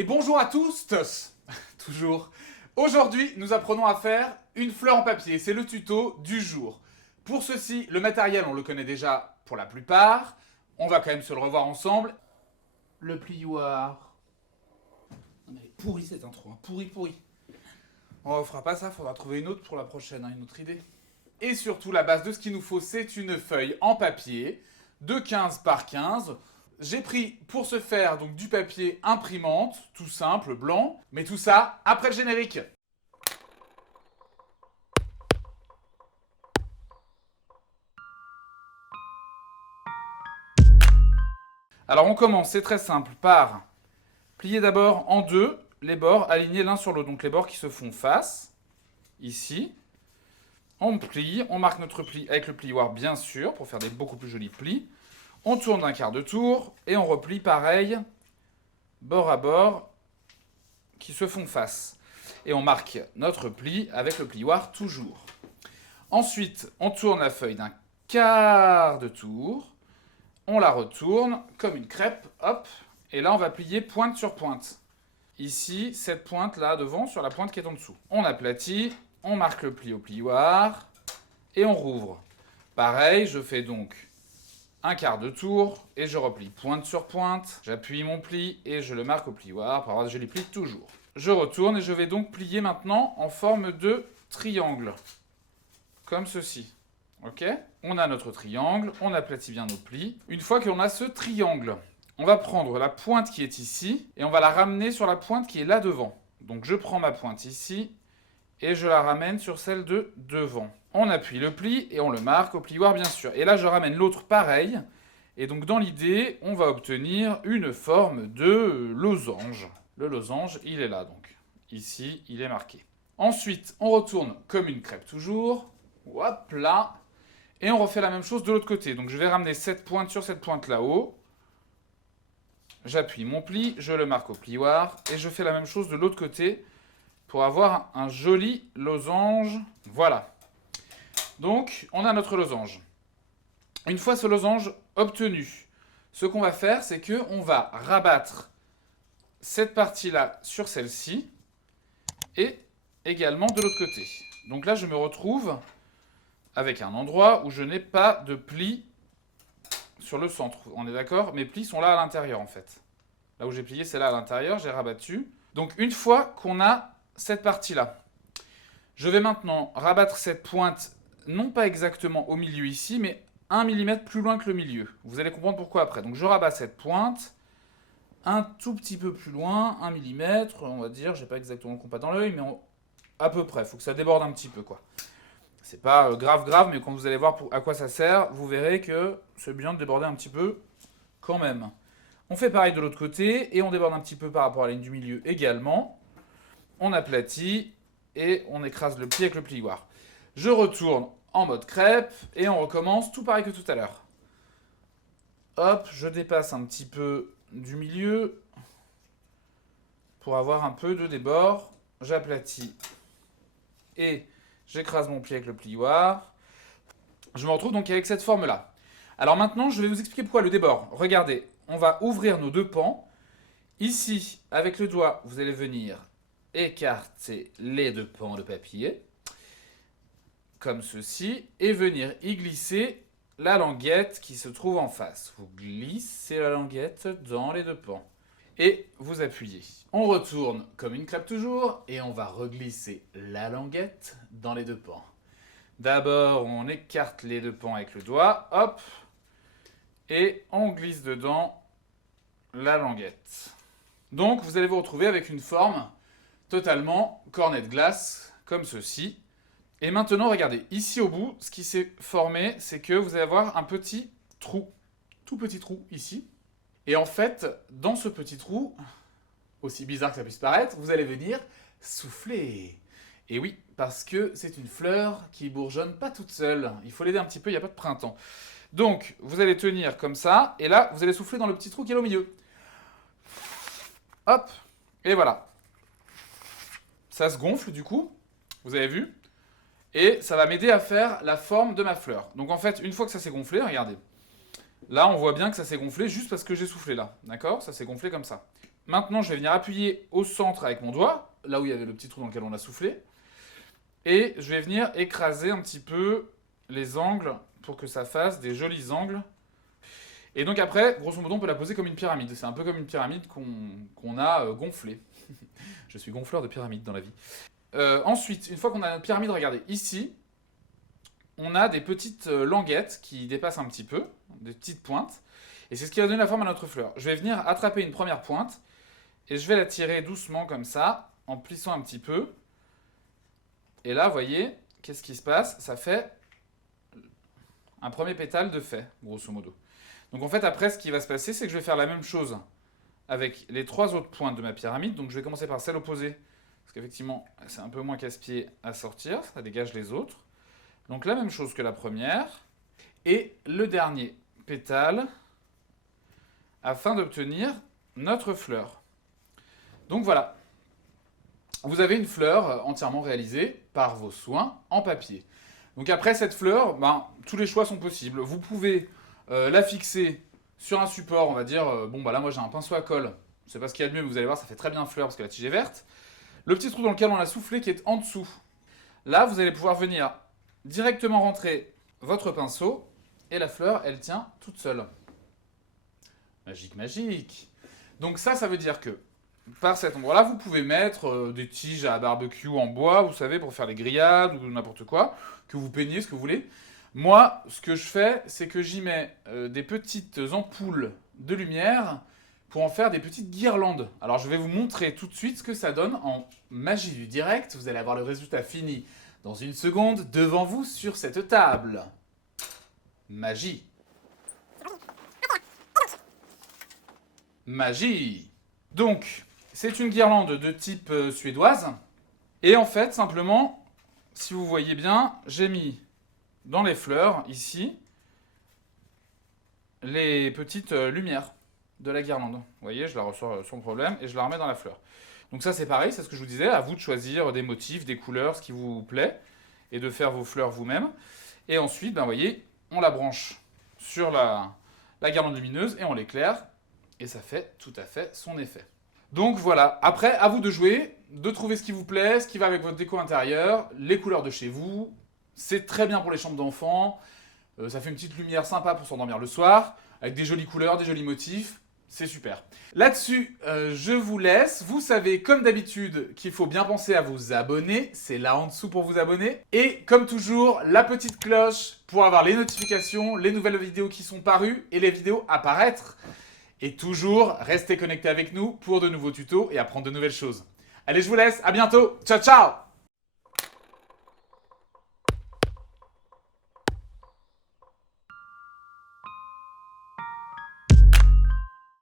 Et bonjour à tous, toujours. Aujourd'hui, nous apprenons à faire une fleur en papier. C'est le tuto du jour. Pour ceci, le matériel, on le connaît déjà pour la plupart. On va quand même se le revoir ensemble. Le plioir. Non mais elle est pourrie cette intro, hein. Pourri. On ne fera pas ça, faudra trouver une autre pour la prochaine, hein, une autre idée. Et surtout, la base de ce qu'il nous faut, c'est une feuille en papier de 15 par 15. J'ai pris pour ce faire donc du papier imprimante, tout simple, blanc, mais tout ça après le générique. Alors on commence, c'est très simple, par plier d'abord en deux les bords alignés l'un sur l'autre, donc les bords qui se font face, ici. On plie, on marque notre pli avec le plioir bien sûr, pour faire des beaucoup plus jolis plis. On tourne d'un quart de tour et on replie pareil, bord à bord, qui se font face. Et on marque notre pli avec le plioir toujours. Ensuite, on tourne la feuille d'un quart de tour, on la retourne comme une crêpe, hop, et là on va plier pointe sur pointe. Ici, cette pointe là devant sur la pointe qui est en dessous. On aplatit, on marque le pli au plioir et on rouvre. Pareil, je fais donc un quart de tour et je replie pointe sur pointe. J'appuie mon pli et je le marque au plioir pour avoir de jolis plis toujours. Je retourne et je vais donc plier maintenant en forme de triangle. Comme ceci. Ok ? On a notre triangle, on aplatit bien nos plis. Une fois qu'on a ce triangle, on va prendre la pointe qui est ici et on va la ramener sur la pointe qui est là devant. Donc je prends ma pointe ici et je la ramène sur celle de devant. On appuie le pli et on le marque au plioir bien sûr. Et là je ramène l'autre pareil. Et donc dans l'idée, on va obtenir une forme de losange. Le losange, il est là donc. Ici, il est marqué. Ensuite, on retourne comme une crêpe toujours. Hop là. Et on refait la même chose de l'autre côté. Donc je vais ramener cette pointe sur cette pointe là-haut. J'appuie mon pli, je le marque au plioir. Et je fais la même chose de l'autre côté pour avoir un joli losange. Voilà. Donc, on a notre losange. Une fois ce losange obtenu, ce qu'on va faire, c'est qu'on va rabattre cette partie-là sur celle-ci et également de l'autre côté. Donc là, je me retrouve avec un endroit où je n'ai pas de pli sur le centre. On est d'accord ? Mes plis sont là à l'intérieur, en fait. Là où j'ai plié, c'est là à l'intérieur, j'ai rabattu. Donc, une fois qu'on a cette partie-là, je vais maintenant rabattre cette pointe, non pas exactement au milieu ici, mais 1 mm plus loin que le milieu. Vous allez comprendre pourquoi après. Donc je rabats cette pointe un tout petit peu plus loin, 1 mm, on va dire, j'ai pas exactement le compas dans l'œil, mais à peu près, il faut que ça déborde un petit peu, quoi. C'est pas grave, mais quand vous allez voir à quoi ça sert, vous verrez que c'est bien de déborder un petit peu quand même. On fait pareil de l'autre côté, et on déborde un petit peu par rapport à la ligne du milieu également. On aplatit, et on écrase le pli avec le plioir. Je retourne en mode crêpe, et on recommence tout pareil que tout à l'heure. Hop, je dépasse un petit peu du milieu, pour avoir un peu de débord. J'aplatis, et j'écrase mon pli avec le plioir. Je me retrouve donc avec cette forme-là. Alors maintenant, je vais vous expliquer pourquoi le débord. Regardez, on va ouvrir nos deux pans. Ici, avec le doigt, vous allez venir écarter les deux pans de papier, comme ceci, et venir y glisser la languette qui se trouve en face. Vous glissez la languette dans les deux pans. Et vous appuyez. On retourne comme une clap toujours, et on va reglisser la languette dans les deux pans. D'abord, on écarte les deux pans avec le doigt, hop, et on glisse dedans la languette. Donc, vous allez vous retrouver avec une forme totalement cornet de glace, comme ceci. Et maintenant, regardez, ici au bout, ce qui s'est formé, c'est que vous allez avoir un petit trou, tout petit trou ici. Et en fait, dans ce petit trou, aussi bizarre que ça puisse paraître, vous allez venir souffler. Et oui, parce que c'est une fleur qui bourgeonne pas toute seule. Il faut l'aider un petit peu, il n'y a pas de printemps. Donc, vous allez tenir comme ça, et là, vous allez souffler dans le petit trou qui est là au milieu. Hop, et voilà. Ça se gonfle du coup, vous avez vu, et ça va m'aider à faire la forme de ma fleur. Donc en fait, une fois que ça s'est gonflé, regardez, là on voit bien que ça s'est gonflé juste parce que j'ai soufflé là, d'accord ? Ça s'est gonflé comme ça. Maintenant, je vais venir appuyer au centre avec mon doigt, là où il y avait le petit trou dans lequel on a soufflé. Et je vais venir écraser un petit peu les angles pour que ça fasse des jolis angles. Et donc après, grosso modo, on peut la poser comme une pyramide. C'est un peu comme une pyramide qu'on a gonflée. Je suis gonfleur de pyramide dans la vie. Ensuite, une fois qu'on a notre pyramide, regardez, ici, on a des petites languettes qui dépassent un petit peu, des petites pointes. Et c'est ce qui va donner la forme à notre fleur. Je vais venir attraper une première pointe et je vais la tirer doucement comme ça, en plissant un petit peu. Et là, vous voyez, qu'est-ce qui se passe? Ça fait un premier pétale de fait, grosso modo. Donc en fait, après, ce qui va se passer, c'est que je vais faire la même chose avec les 3 autres pointes de ma pyramide. Donc je vais commencer par celle opposée, parce qu'effectivement, c'est un peu moins casse-pied à sortir, ça dégage les autres. Donc la même chose que la première. Et le dernier pétale, afin d'obtenir notre fleur. Donc voilà. Vous avez une fleur entièrement réalisée par vos soins en papier. Donc après cette fleur, tous les choix sont possibles. Vous pouvez la fixer sur un support, on va dire, bon bah là moi j'ai un pinceau à colle, je sais pas ce qu'il y a de mieux, mais vous allez voir ça fait très bien fleur parce que la tige est verte. Le petit trou dans lequel on a soufflé qui est en dessous. Là vous allez pouvoir venir directement rentrer votre pinceau et la fleur elle tient toute seule. Magique, magique. Donc ça veut dire que par cet endroit-là, vous pouvez mettre des tiges à barbecue en bois, vous savez, pour faire les grillades ou n'importe quoi, que vous peignez, ce que vous voulez. Moi, ce que je fais, c'est que j'y mets des petites ampoules de lumière pour en faire des petites guirlandes. Alors, je vais vous montrer tout de suite ce que ça donne en magie du direct. Vous allez avoir le résultat fini dans une seconde devant vous sur cette table. Magie. Magie. Donc, c'est une guirlande de type suédoise. Et en fait, simplement, si vous voyez bien, j'ai mis dans les fleurs, ici, les petites lumières de la guirlande. Vous voyez, je la ressors sans problème et je la remets dans la fleur. Donc ça, c'est pareil, c'est ce que je vous disais, à vous de choisir des motifs, des couleurs, ce qui vous plaît, et de faire vos fleurs vous-même. Et ensuite, vous voyez, on la branche sur la guirlande lumineuse et on l'éclaire, et ça fait tout à fait son effet. Donc voilà, après, à vous de jouer, de trouver ce qui vous plaît, ce qui va avec votre déco intérieure, les couleurs de chez vous. C'est très bien pour les chambres d'enfants, ça fait une petite lumière sympa pour s'endormir le soir, avec des jolies couleurs, des jolis motifs, c'est super. Là-dessus, je vous laisse. Vous savez, comme d'habitude, qu'il faut bien penser à vous abonner, c'est là en dessous pour vous abonner. Et comme toujours, la petite cloche pour avoir les notifications, les nouvelles vidéos qui sont parues et les vidéos apparaître. Et toujours, restez connectés avec nous pour de nouveaux tutos et apprendre de nouvelles choses. Allez, je vous laisse, à bientôt, ciao ciao!